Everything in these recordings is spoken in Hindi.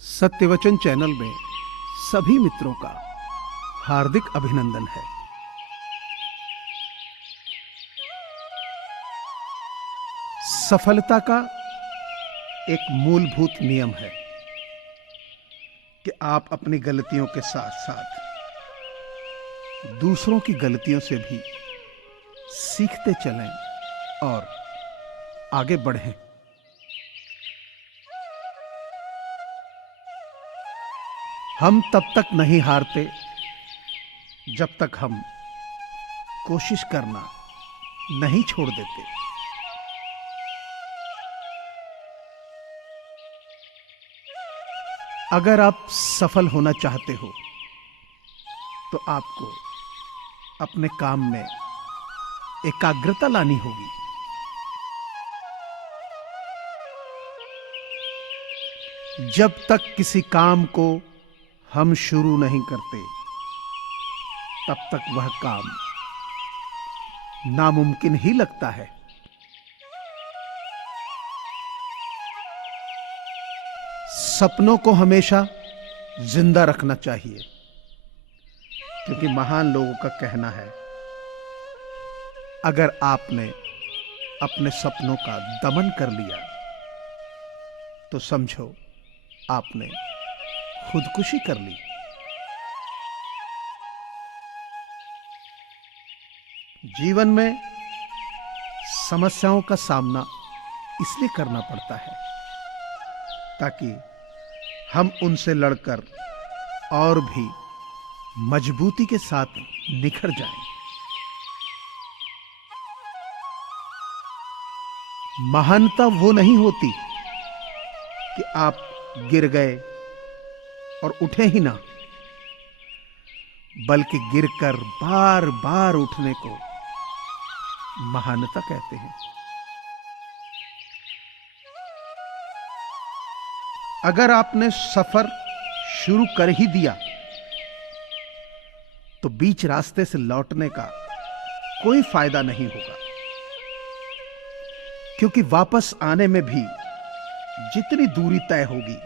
सत्यवचन चैनल में सभी मित्रों का हार्दिक अभिनंदन है। सफलता का एक मूलभूत नियम है कि आप अपनी गलतियों के साथ साथ दूसरों की गलतियों से भी सीखते चलें और आगे बढ़ें। हम तब तक नहीं हारते जब तक हम कोशिश करना नहीं छोड़ देते। अगर आप सफल होना चाहते हो तो आपको अपने काम में एकाग्रता लानी होगी। जब तक किसी काम को हम शुरू नहीं करते तब तक वह काम नामुमकिन ही लगता है। सपनों को हमेशा जिंदा रखना चाहिए, क्योंकि महान लोगों का कहना है, अगर आपने अपने सपनों का दमन कर लिया तो समझो आपने खुदकुशी कर ली। जीवन में समस्याओं का सामना इसलिए करना पड़ता है ताकि हम उनसे लड़कर और भी मजबूती के साथ निखर जाएं। महानता वो नहीं होती कि आप गिर गए और उठे ही ना, बल्कि गिरकर बार बार उठने को महानता कहते हैं। अगर आपने सफर शुरू कर ही दिया तो बीच रास्ते से लौटने का कोई फायदा नहीं होगा, क्योंकि वापस आने में भी जितनी दूरी तय होगी,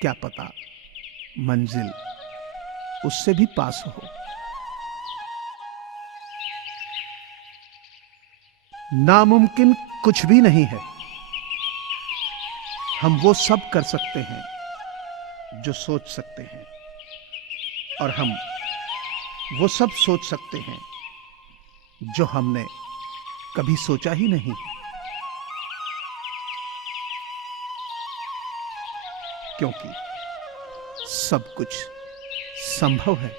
क्या पता मंजिल उससे भी पास हो। नामुमकिन कुछ भी नहीं है। हम वो सब कर सकते हैं जो सोच सकते हैं, और हम वो सब सोच सकते हैं जो हमने कभी सोचा ही नहीं। क्योंकि सब कुछ संभव है।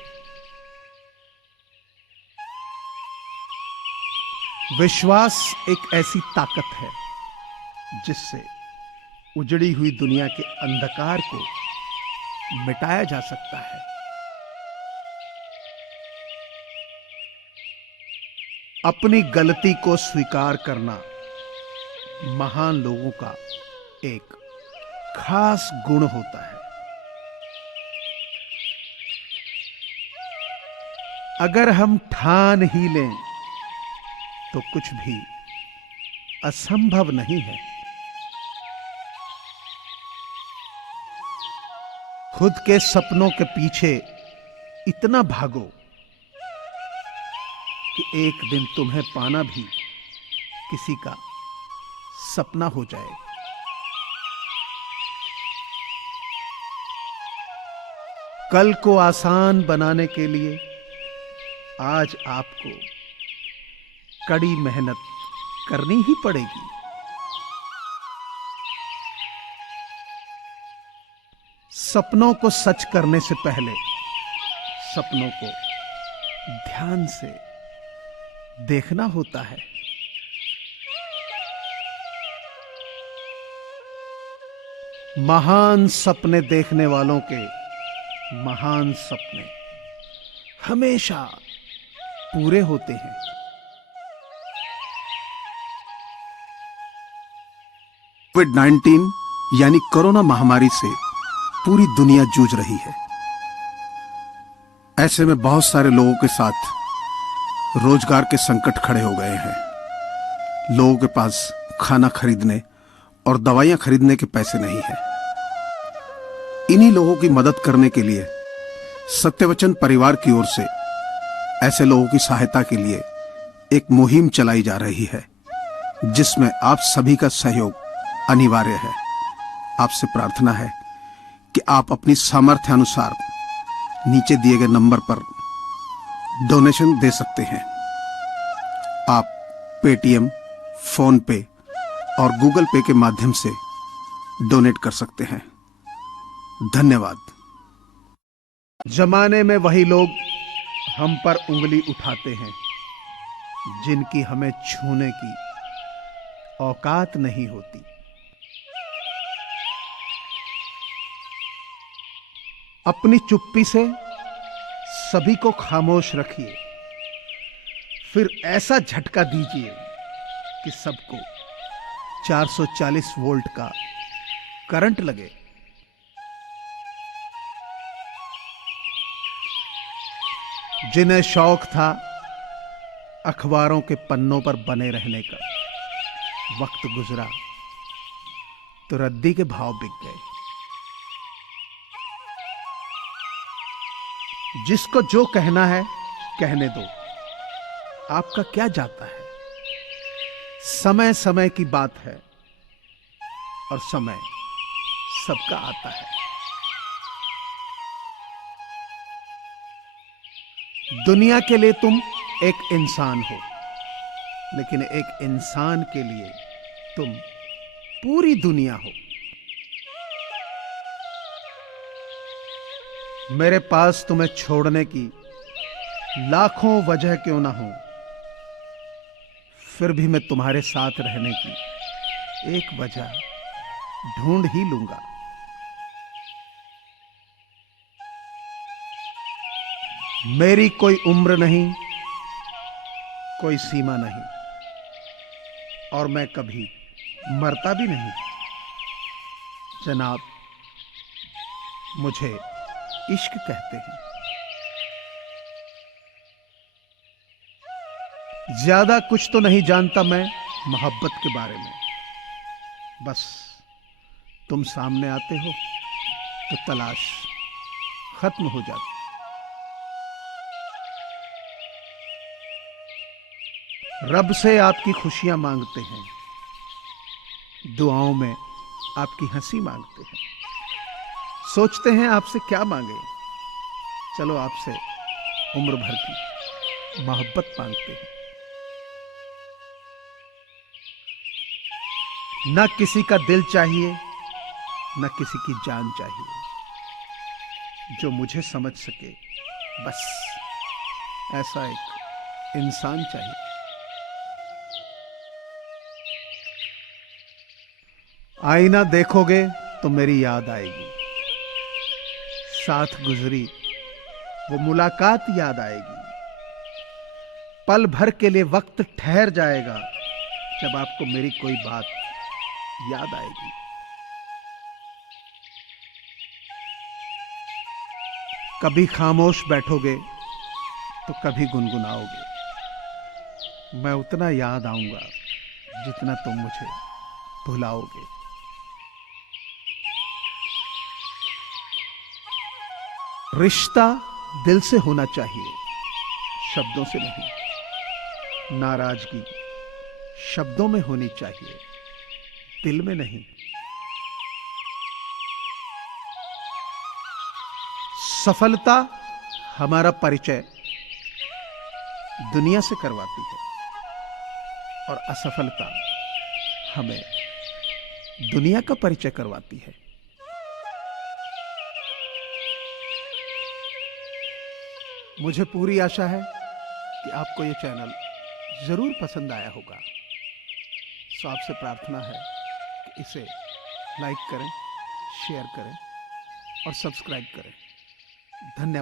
विश्वास एक ऐसी ताकत है जिससे उजड़ी हुई दुनिया के अंधकार को मिटाया जा सकता है। अपनी गलती को स्वीकार करना महान लोगों का एक खास गुण होता है। अगर हम ठान ही लें तो कुछ भी असंभव नहीं है। खुद के सपनों के पीछे इतना भागो कि एक दिन तुम्हें पाना भी किसी का सपना हो जाए। कल को आसान बनाने के लिए आज आपको कड़ी मेहनत करनी ही पड़ेगी। सपनों को सच करने से पहले सपनों को ध्यान से देखना होता है। महान सपने देखने वालों के महान सपने हमेशा पूरे होते हैं। कोविड-19 यानी कोरोना महामारी से पूरी दुनिया जूझ रही है। ऐसे में बहुत सारे लोगों के साथ रोजगार के संकट खड़े हो गए हैं। लोगों के पास खाना खरीदने और दवाइयां खरीदने के पैसे नहीं है। इन्हीं लोगों की मदद करने के लिए सत्यवचन परिवार की ओर से ऐसे लोगों की सहायता के लिए एक मुहिम चलाई जा रही है, जिसमें आप सभी का सहयोग अनिवार्य है। आपसे प्रार्थना है कि आप अपनी सामर्थ्य अनुसार नीचे दिए गए नंबर पर डोनेशन दे सकते हैं। आप पेटीएम, फोन पे और गूगल पे के माध्यम से डोनेट कर सकते हैं। धन्यवाद। जमाने में वही लोग हम पर उंगली उठाते हैं जिनकी हमें छूने की औकात नहीं होती। अपनी चुप्पी से सभी को खामोश रखिए, फिर ऐसा झटका दीजिए कि सबको 440 वोल्ट का करंट लगे। जिन्हें शौक था अखबारों के पन्नों पर बने रहने का, वक्त गुजरा तो रद्दी के भाव बिक गए। जिसको जो कहना है कहने दो, आपका क्या जाता है। समय समय की बात है और समय सबका आता है। दुनिया के लिए तुम एक इंसान हो, लेकिन एक इंसान के लिए तुम पूरी दुनिया हो। मेरे पास तुम्हें छोड़ने की लाखों वजह क्यों ना हो, फिर भी मैं तुम्हारे साथ रहने की एक वजह ढूंढ ही लूंगा। मेरी कोई उम्र नहीं, कोई सीमा नहीं, और मैं कभी मरता भी नहीं। जनाब, मुझे इश्क कहते हैं। ज्यादा कुछ तो नहीं जानता मैं मोहब्बत के बारे में। बस तुम सामने आते हो तो तलाश खत्म हो जाती। रब से आपकी खुशियां मांगते हैं, दुआओं में आपकी हंसी मांगते हैं। सोचते हैं आपसे क्या मांगे, चलो आपसे उम्र भर की मोहब्बत मांगते हैं। न किसी का दिल चाहिए, न किसी की जान चाहिए, जो मुझे समझ सके, बस ऐसा एक इंसान चाहिए। आईना देखोगे तो मेरी याद आएगी, साथ गुजरी वो मुलाकात याद आएगी। पल भर के लिए वक्त ठहर जाएगा जब आपको मेरी कोई बात याद आएगी। कभी खामोश बैठोगे तो कभी गुनगुनाओगे। मैं उतना याद आऊंगा जितना तुम मुझे भुलाओगे। रिश्ता दिल से होना चाहिए, शब्दों से नहीं। नाराजगी शब्दों में होनी चाहिए, दिल में नहीं। सफलता हमारा परिचय दुनिया से करवाती है और असफलता हमें दुनिया का परिचय करवाती है। मुझे पूरी आशा है कि आपको यह चैनल जरूर पसंद आया होगा। सो आपसे प्रार्थना है कि इसे लाइक करें, शेयर करें और सब्सक्राइब करें। धन्यवाद।